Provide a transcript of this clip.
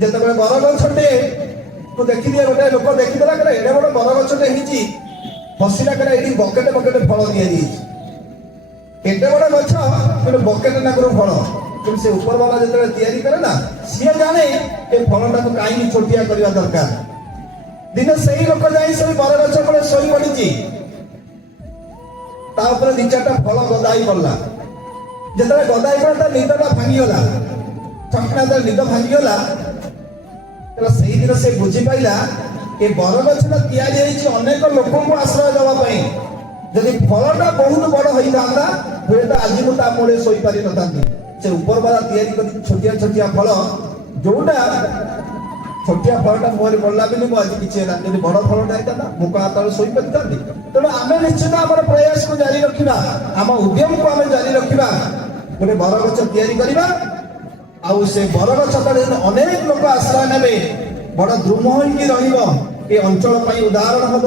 ଯେତେବେଳେ ବରଗଛଟେ ମୁଁ ଦେଖିଦିଏ, ଗୋଟେ ଲୋକ ଦେଖିଦେଲା କହିଲା ଏଡେ ବଡ ବରଗଛଟେ ହେଇଛି, ବସିଲା କହିଲା ଏଠି ବକେଟେ ବକେଟେ ଫଳ ଦିଆଯାଇଛି। ଏତେ ବଡ ଗଛ କିନ୍ତୁ ବକେଟେ ନାକରୁ ଫଳ। କିନ୍ତୁ ସେ ଉପରବାଲା ଯେତେବେଳେ ତିଆରି କରେ ନା, ସିଏ ଜାଣେ ଏ ଫଳଟାକୁ କାହିଁକି ଛୋଟିଆ କରିବା ଦରକାର। ଦିନେ ସେଇ ଲୋକ ଯାଇ ସେଇ ବରଗଛ ଉପରେ ଶୋଇ ପଡିଛି, ତା ଉପରେ ଦି ଚାରିଟା ଫଳ ଗଦାଇ ପଡିଲା। ଯେତେବେଳେ ଗଦାଇ ପଡିଲା ତା ନିଦଟା ଭାଙ୍ଗିଗଲା, ଚକନା ତା ନିଦ ଭାଙ୍ଗିଗଲା। ସେଇଦିନ ସେ ବୁଝିପାଇଲା ଏ ବରଗଛଟା ତିଆରି ହେଇଛି ଅନେକ ଲୋକଙ୍କୁ ଆଶ୍ରୟ ଦେବା ପାଇଁ। ଯଦି ଫଳଟା ବହୁତ ବଡ ହେଇଥାନ୍ତା ହୁଏତ ଆଜି ମୁଁ ତା ମୂଳେ ଶୋଇପାରି ନଥାନ୍ତି। ସେ ଉପରବାଲା ତିଆରି କରିଛି ଛୋଟିଆ ଛୋଟିଆ ଫଳ, ଯୋଉଟା ଛୋଟିଆ ଫଳଟା ମୁହଁରେ ପଡିଲା ବୋଲି ମୁଁ ଆଜି କିଛି ହେଲା। ଯଦି ବଡ ଫଳଟା ହେଇଥାନ୍ତା ମୁଁ କାହା ତଳେ ଶୋଇପାରିଥାନ୍ତି। ତେଣୁ ଆମେ ନିଶ୍ଚିତ ଆମର ପ୍ରୟାସକୁ ଜାରି ରଖିବା, ଆମ ଉଦ୍ୟମକୁ ଆମେ ଜାରି ରଖିବା, ଗୋଟେ ବରଗଛ ତିଆରି କରିବା। ଆଉ ସେ ବରଗଛ ତଳେ ଅନେକ ଲୋକ ଆଶ୍ରୟ ନେବେ, ବଡ ଦ୍ରୁମ ହେଇକି ରହିବ, ଏ ଅଞ୍ଚଳ ପାଇଁ ଉଦାହରଣ ହବ।